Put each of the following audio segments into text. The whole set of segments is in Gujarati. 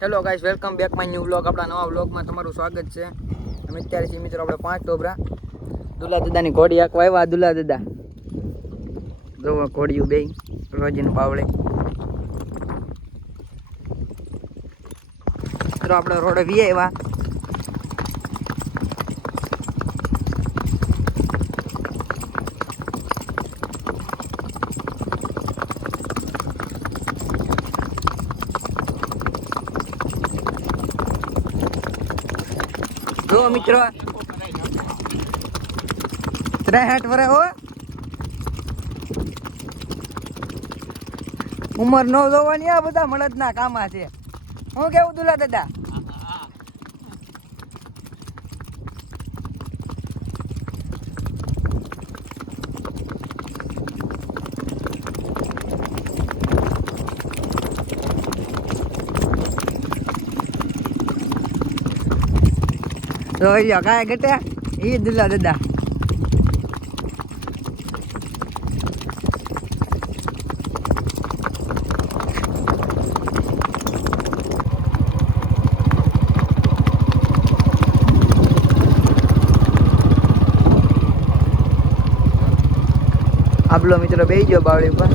Hello guys, welcome back my new vlog. આપણા નવા વ્લોગમાં તમારું સ્વાગત છે. અમે અત્યારે છીએ મિત્રો આપણે 5 ટોબરા દુલા દાદાની ઘોડી આંકવા આવ્યા. દુલા દાદા જોવો ઘોડિયું બે રોજીનું બાવળે. મિત્રો આપણે રોડે વી આવ્યા. જો મિત્રો 63 વર્ષ હો ઉંમર નો જોવાની. આ બધા મળદના કામા છે. હું કેવું દુલા દાદા? જોઈ કાય ગટે એ દુલા દાદા. આપલો મિત્રો બેહી ગયો બાવળી પર.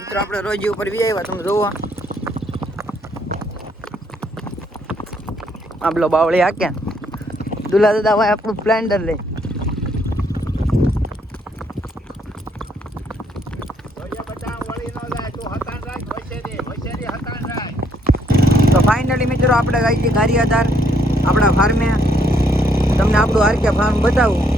મિત્રો આપણે રોજી ઉપર વી આવ્યા. તમે જોવો આપલો બાવળી હાક્યા. દુલા દાદા ભાઈ આપણું સ્પ્લેન્ડર લે. તો ફાઇનલી મિત્રો આપણે ગઈ છીએ ગારિયાધાર આપણા ફાર્મે. તમને આપણું આરકે ફાર્મ બતાવું.